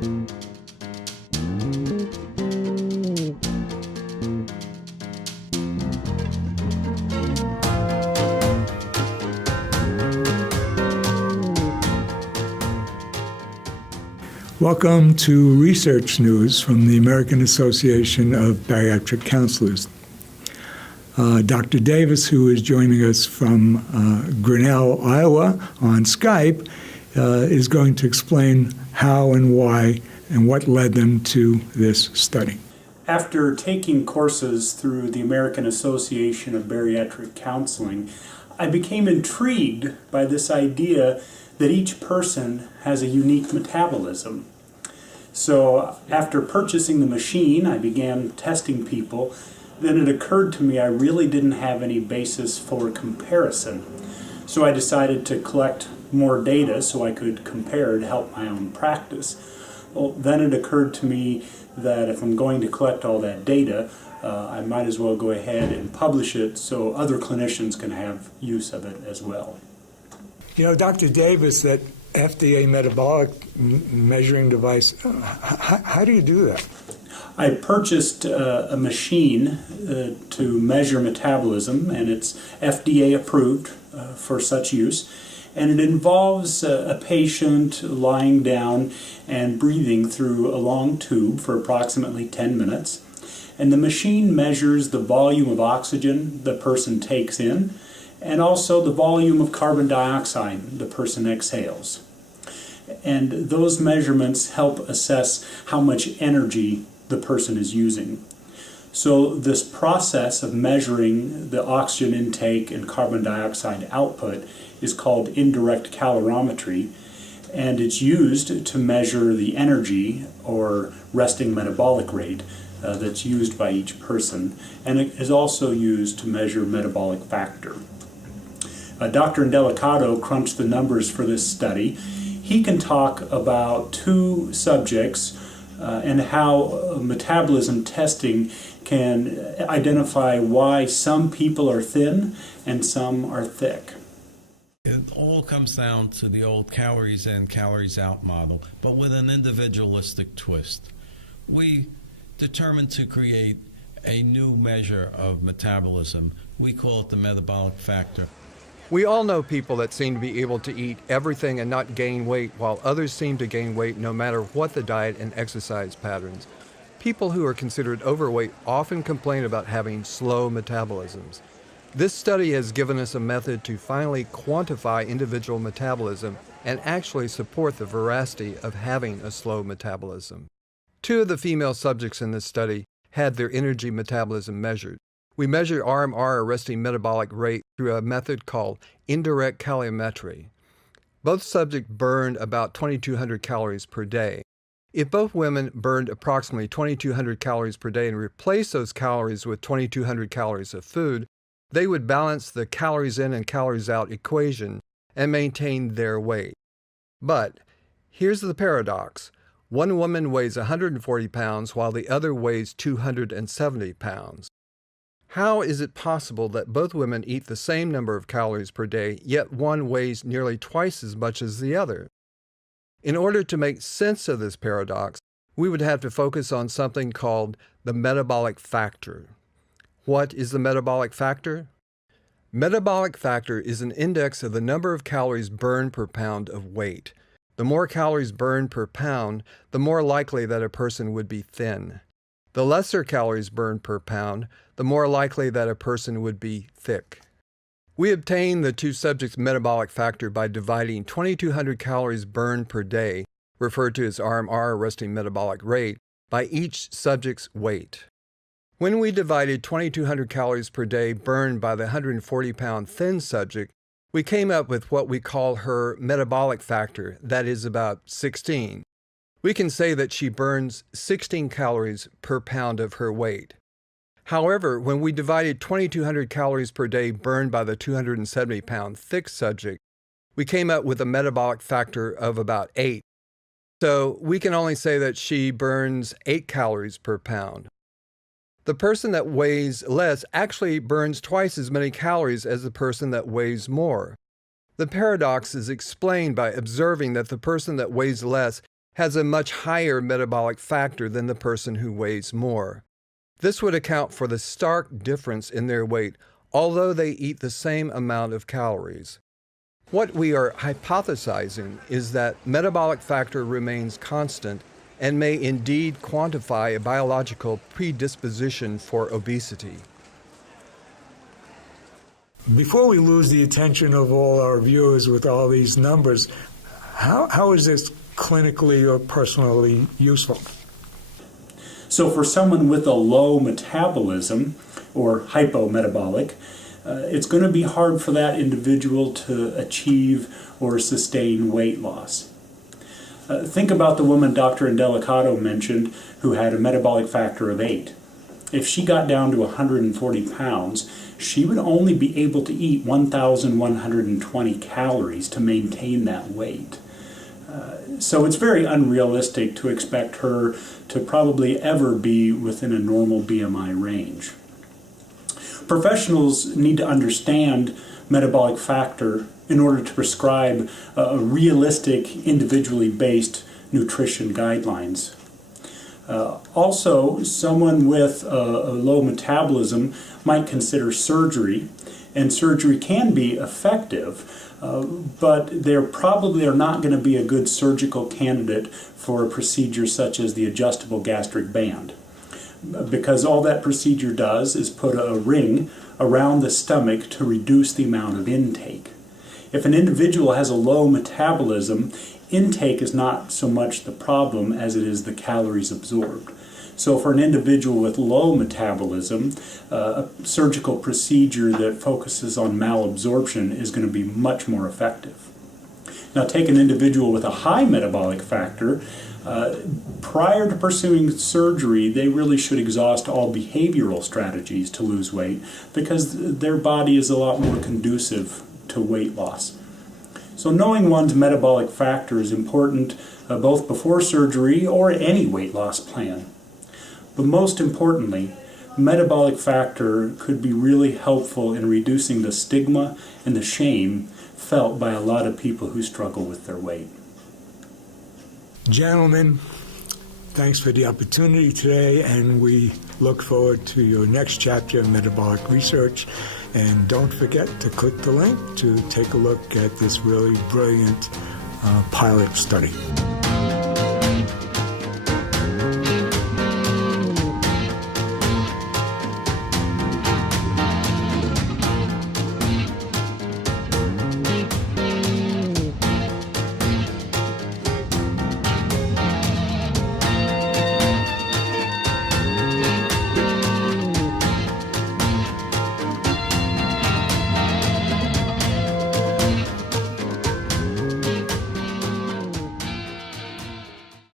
Welcome to Research News from the American Association of Bariatric Counselors. Dr. Davis, who is joining us from Grinnell, Iowa on Skype, is going to explain how and why and what led them to this study. After taking courses through the American Association of Bariatric Counseling, I became intrigued by this idea that each person has a unique metabolism. So after purchasing the machine, I began testing people. Then it occurred to me I really didn't have any basis for comparison. So I decided to collect more data so I could compare to help my own practice. Well, then it occurred to me that if I'm going to collect all that data, I might as well go ahead and publish it so other clinicians can have use of it as well. You know, Dr. Davis, that FDA metabolic measuring device, how do you do that? I purchased a machine to measure metabolism, and it's FDA approved for such use. And it involves a patient lying down and breathing through a long tube for approximately 10 minutes. And the machine measures the volume of oxygen the person takes in, and also the volume of carbon dioxide the person exhales. And those measurements help assess how much energy the person is using. So this process of measuring the oxygen intake and carbon dioxide output is called indirect calorimetry, and it's used to measure the energy or resting metabolic rate that's used by each person, and it is also used to measure metabolic factor. Dr. Indelicato crunched the numbers for this study. He can talk about two subjects and how metabolism testing can identify why some people are thin and some are thick. It all comes down to the old calories in, calories out model, but with an individualistic twist. We determined to create a new measure of metabolism. We call it the metabolic factor. We all know people that seem to be able to eat everything and not gain weight, while others seem to gain weight no matter what the diet and exercise patterns. People who are considered overweight often complain about having slow metabolisms. This study has given us a method to finally quantify individual metabolism and actually support the veracity of having a slow metabolism. Two of the female subjects in this study had their energy metabolism measured. We measured RMR, or resting metabolic rate, through a method called indirect calorimetry. Both subjects burned about 2,200 calories per day. If both women burned approximately 2,200 calories per day and replaced those calories with 2,200 calories of food, they would balance the calories in and calories out equation and maintain their weight. But here's the paradox. One woman weighs 140 pounds while the other weighs 270 pounds. How is it possible that both women eat the same number of calories per day, yet one weighs nearly twice as much as the other? In order to make sense of this paradox, we would have to focus on something called the metabolic factor. What is the metabolic factor? Metabolic factor is an index of the number of calories burned per pound of weight. The more calories burned per pound, the more likely that a person would be thin. The lesser calories burned per pound, the more likely that a person would be thick. We obtained the two subjects' metabolic factor by dividing 2,200 calories burned per day, referred to as RMR, resting metabolic rate, by each subject's weight. When we divided 2,200 calories per day burned by the 140-pound thin subject, we came up with what we call her metabolic factor, that is about 16. We can say that she burns 16 calories per pound of her weight. However, when we divided 2,200 calories per day burned by the 270-pound thick subject, we came up with a metabolic factor of about 8. So we can only say that she burns 8 calories per pound. The person that weighs less actually burns twice as many calories as the person that weighs more. The paradox is explained by observing that the person that weighs less has a much higher metabolic factor than the person who weighs more. This would account for the stark difference in their weight, although they eat the same amount of calories. What we are hypothesizing is that metabolic factor remains constant and may indeed quantify a biological predisposition for obesity. Before we lose the attention of all our viewers with all these numbers, how is this clinically or personally useful? So for someone with a low metabolism or hypometabolic, it's going to be hard for that individual to achieve or sustain weight loss. Think about the woman Dr. Indelicato mentioned who had a metabolic factor of 8. If she got down to 140 pounds, she would only be able to eat 1,120 calories to maintain that weight. So it's very unrealistic to expect her to probably ever be within a normal BMI range. Professionals need to understand metabolic factor in order to prescribe realistic, individually based nutrition guidelines. Also, someone with a low metabolism might consider surgery, and surgery can be effective, but they probably are not going to be a good surgical candidate for a procedure such as the adjustable gastric band, because all that procedure does is put a ring around the stomach to reduce the amount of intake. If an individual has a low metabolism, intake is not so much the problem as it is the calories absorbed. So for an individual with low metabolism, a surgical procedure that focuses on malabsorption is going to be much more effective. Now take an individual with a high metabolic factor. Prior to pursuing surgery, they really should exhaust all behavioral strategies to lose weight because their body is a lot more conducive to weight loss. So knowing one's metabolic factor is important both before surgery or any weight loss plan. But most importantly, metabolic factor could be really helpful in reducing the stigma and the shame felt by a lot of people who struggle with their weight. Gentlemen, thanks for the opportunity today, and we look forward to your next chapter of metabolic research. And don't forget to click the link to take a look at this really brilliant pilot study.